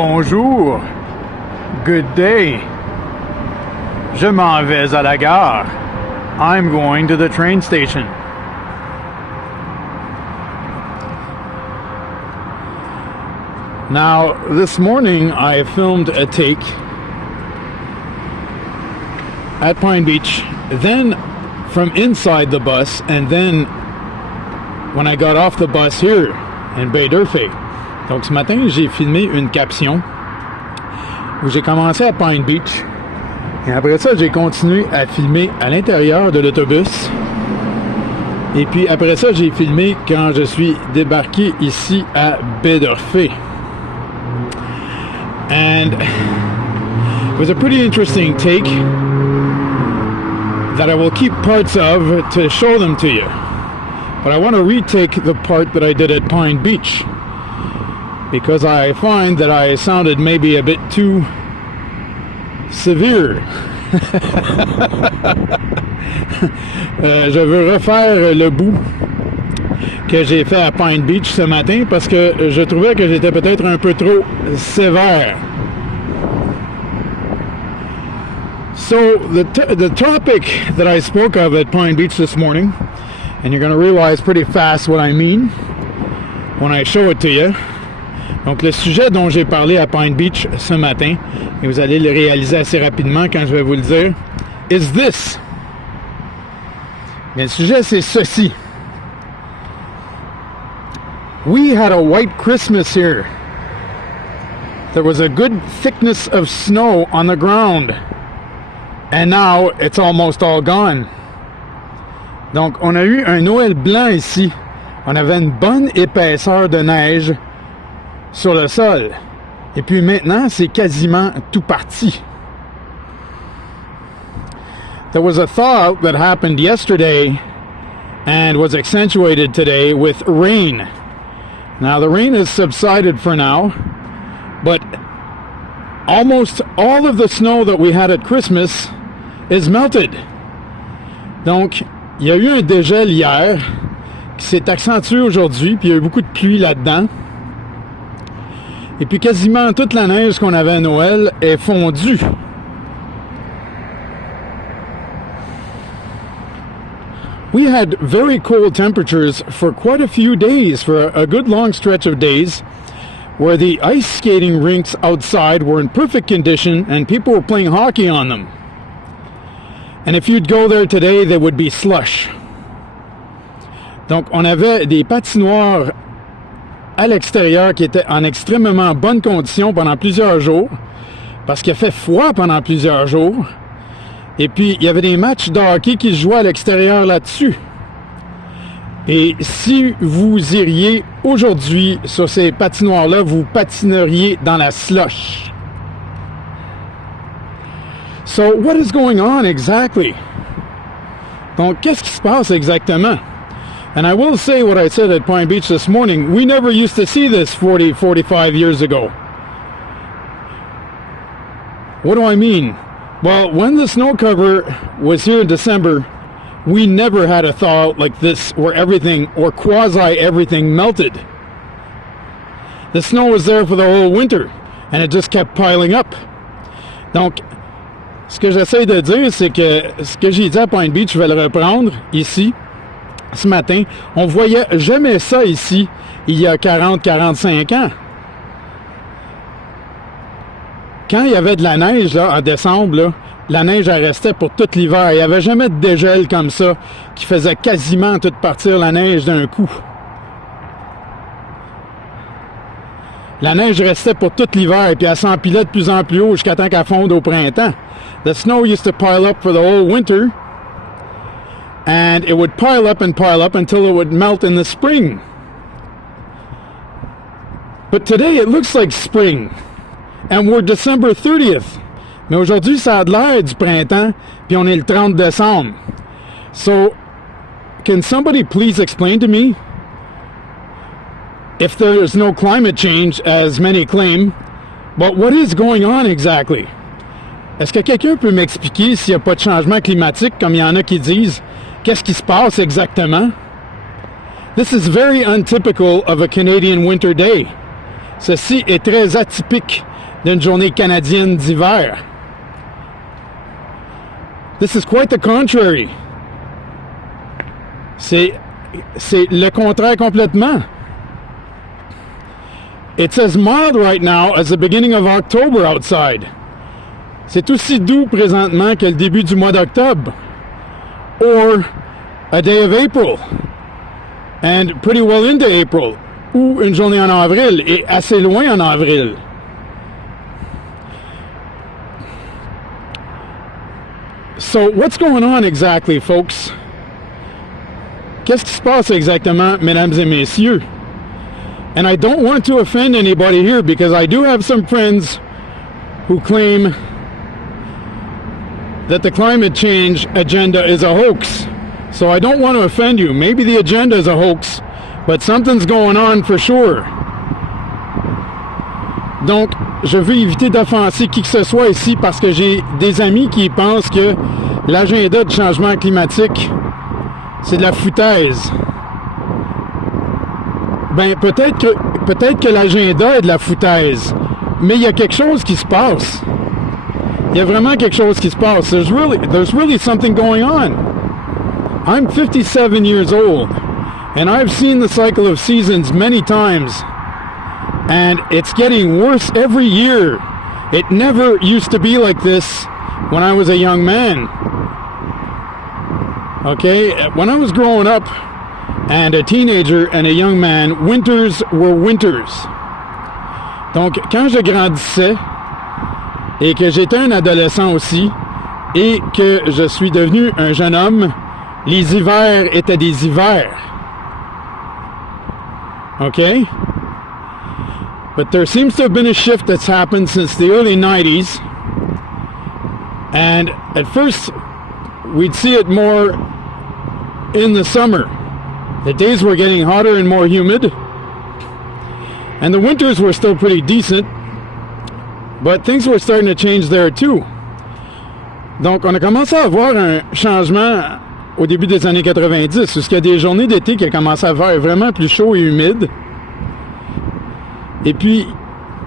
Bonjour. Good day. Je m'en vais à la gare. I'm going to the train station. Now, this morning I filmed a take at Pine Beach, then from inside the bus, and then when I got off the bus here in Bay d'Urfé. Donc ce matin, j'ai filmé une caption où j'ai commencé à Pine Beach et après ça, j'ai continué à filmer à l'intérieur de l'autobus. Et puis après ça, j'ai filmé quand je suis débarqué ici à Bay d'Urfé. And it was a pretty interesting take that I will keep parts of to show them to you. But I want to retake the part that I did at Pine Beach because I find that I sounded maybe a bit too severe. Je veux refaire le bout que j'ai fait à Pine Beach ce matin parce que je trouvais que j'étais peut-être un peu trop sévère. So the topic that I spoke of at Pine Beach this morning, and you're going to realize pretty fast what I mean when I show it to you. Donc le sujet dont j'ai parlé à Pine Beach ce matin, et vous allez le réaliser assez rapidement quand je vais vous le dire, is this. Mais le sujet c'est ceci. We had a white Christmas here. There was a good thickness of snow on the ground. And now it's almost all gone. Donc on a eu un Noël blanc ici. On avait une bonne épaisseur de neige sur le sol. Et puis maintenant, c'est quasiment tout parti. There was a thaw that happened yesterday and was accentuated today with rain. Now the rain has subsided for now, but almost all of the snow that we had at Christmas is melted. Donc, il y a eu un dégel hier qui s'est accentué aujourd'hui, puis il y a eu beaucoup de pluie là-dedans. Et puis quasiment toute la neige qu'on avait à Noël est fondue. We had very cold temperatures for quite a few days, for a good long stretch of days, where the ice skating rinks outside were in perfect condition and people were playing hockey on them. And if you'd go there today, they would be slush. Donc, on avait des patinoires à l'extérieur qui étaient en extrêmement bonnes conditions pendant plusieurs jours, parce qu'il a fait froid pendant plusieurs jours. Et puis, il y avait des matchs de hockey qui se jouaient à l'extérieur là-dessus. Et si vous iriez aujourd'hui sur ces patinoires-là, vous patineriez dans la slush. So, what is going on exactly? Donc, qu'est-ce qui se passe exactement? And I will say what I said at Pine Beach this morning. We never used to see this 40, 45 years ago. What do I mean? Well, when the snow cover was here in December, we never had a thaw like this where everything, or quasi-everything, melted. The snow was there for the whole winter, and it just kept piling up. Donc, ce que j'essaie de dire, c'est que ce que j'ai dit à Pine Beach, je vais le reprendre ici, ce matin. On voyait jamais ça ici, il y a 40-45 ans. Quand il y avait de la neige, là, en décembre, là, la neige, elle restait pour tout l'hiver. Il n'y avait jamais de dégel comme ça qui faisait quasiment toute partir la neige d'un coup. La neige restait pour tout l'hiver et puis elle s'empilait de plus en plus haut jusqu'à temps qu'elle fonde au printemps. The snow used to pile up for the whole winter and it would pile up until it would melt in the spring. But today it looks like spring. And we're December 30th. Mais aujourd'hui, ça a de l'air du printemps, puis on est le 30 décembre. So, can somebody please explain to me, if there is no climate change, as many claim, but what is going on exactly? Est-ce que quelqu'un peut m'expliquer s'il n'y a pas de changement climatique, comme il y en a qui disent, qu'est-ce qui se passe exactement? This is very untypical of a Canadian winter day. Ceci est très atypique d'une journée canadienne d'hiver. This is quite the contrary. C'est le contraire complètement. It's as mild right now as the beginning of October outside. C'est aussi doux présentement que le début du mois d'octobre. Or a day of April. And pretty well into April. Ou une journée en avril, et assez loin en avril. So, what's going on exactly, folks? Qu'est-ce qui se passe exactement, mesdames et messieurs? And I don't want to offend anybody here because I do have some friends who claim that the climate change agenda is a hoax. So I don't want to offend you. Maybe the agenda is a hoax, but something's going on for sure. Donc, je veux éviter d'offenser qui que ce soit ici parce que j'ai des amis qui pensent que l'agenda de changement climatique, c'est de la foutaise. Ben, peut-être que l'agenda est de la foutaise, mais il y a quelque chose qui se passe. Il y a vraiment quelque chose qui se passe. There's really something going on. I'm 57 years old, and I've seen the cycle of seasons many times, and it's getting worse every year. It never used to be like this when I was a young man. Okay, when I was growing up and a teenager and a young man, winters were winters. Donc, quand je grandissais et que j'étais un adolescent aussi et que je suis devenu un jeune homme, les hivers étaient des hivers. Okay? But there seems to have been a shift that's happened since the early 90s. And at first, we'd see it more in the summer. The days were getting hotter and more humid. And the winters were still pretty decent. But things were starting to change there too. Donc, on a commencé à voir un changement au début des années 90, où il y a des journées d'été qui a commencé à faire vraiment plus chaud et humide. Et puis,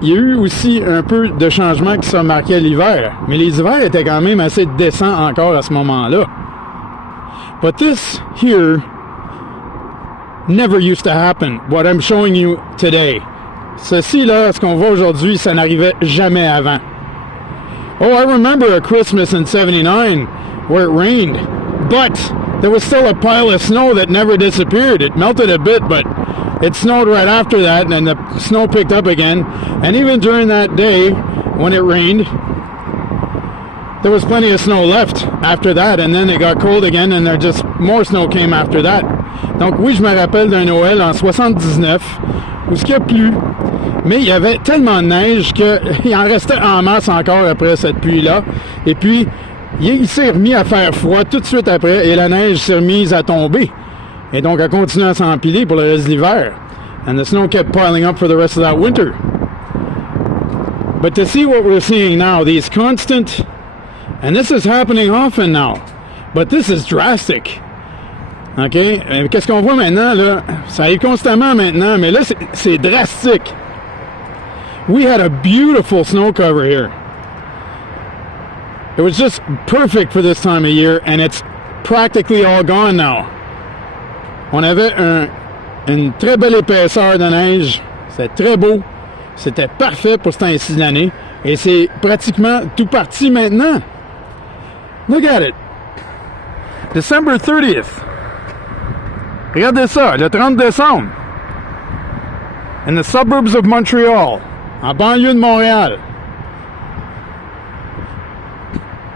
il y a eu aussi un peu de changement qui s'est marqué à l'hiver. Mais les hivers étaient quand même assez décents encore à ce moment-là. But this here never used to happen, what I'm showing you today. Ceci là, ce qu'on voit aujourd'hui, ça n'arrivait jamais avant. Oh, I remember a Christmas in '79 where it rained, but there was still a pile of snow that never disappeared. It melted a bit, but it snowed right after that, and the snow picked up again. And even during that day, when it rained, there was plenty of snow left after that, and then it got cold again, and there just more snow came after that. Donc oui, je me rappelle d'un Noël en 79, où ce qu'il y a plu, mais il y avait tellement de neige qu'il en restait en masse encore après cette pluie-là. Et puis, il s'est remis à faire froid tout de suite après, et la neige s'est remise à tomber. Et donc, elle continue à s'empiler pour le reste de l'hiver. And the snow kept piling up for the rest of that winter. But to see what we're seeing now, these constant, and this is happening often now, but this is drastic. OK? Qu'est-ce qu'on voit maintenant, là? Ça arrive constamment maintenant, mais là, c'est drastique. We had a beautiful snow cover here. It was just perfect for this time of year, and it's practically all gone now. On avait une très belle épaisseur de neige. C'était très beau. C'était parfait pour ce temps-ci de l'année. Et c'est pratiquement tout parti maintenant. Look at it. December 30th. Regardez ça, le 30 décembre. In the suburbs of Montreal. En banlieue de Montréal.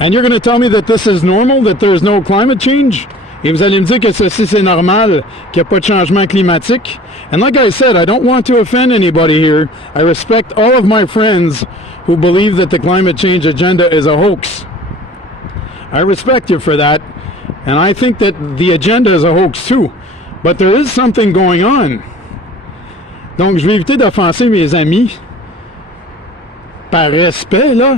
And you're going to tell me that this is normal, that there's no climate change? Et vous allez me dire que ceci c'est normal, qu'il n'y a pas de changement climatique? And like I said, I don't want to offend anybody here. I respect all of my friends who believe that the climate change agenda is a hoax. I respect you for that. And I think that the agenda is a hoax too. But there is something going on. Donc je vais éviter d'offenser mes amis. Par respect, là.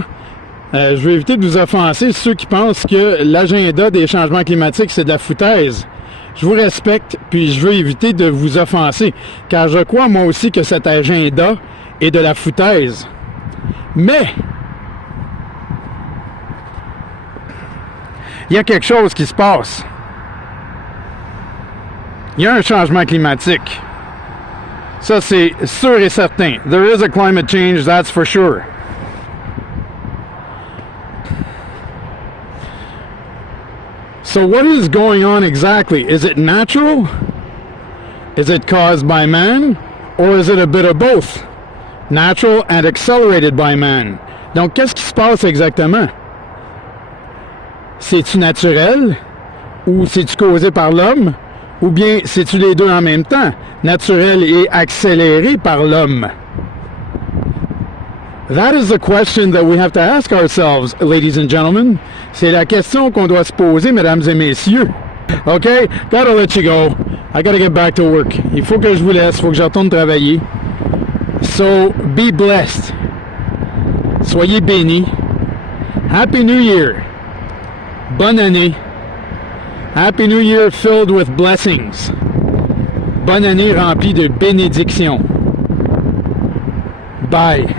Je vais éviter de vous offenser ceux qui pensent que l'agenda des changements climatiques, c'est de la foutaise. Je vous respecte, puis je veux éviter de vous offenser, car je crois moi aussi que cet agenda est de la foutaise. Mais il y a quelque chose qui se passe. Il y a un changement climatique. Ça, c'est sûr et certain. There is a climate change, that's for sure. So what is going on exactly? Is it natural? Is it caused by man? Or is it a bit of both? Natural and accelerated by man. Donc, qu'est-ce qui se passe exactement? C'est-tu naturel? Ou c'est-tu causé par l'homme? Ou bien c'est-tu les deux en même temps? Naturel et accéléré par l'homme? That is the question that we have to ask ourselves, ladies and gentlemen. C'est la question qu'on doit se poser, mesdames et messieurs. Okay? Gotta let you go. I gotta get back to work. Il faut que je vous laisse, il faut que je retourne travailler. So, be blessed. Soyez bénis. Happy New Year. Bonne année. Happy New Year filled with blessings. Bonne année remplie de bénédictions. Bye.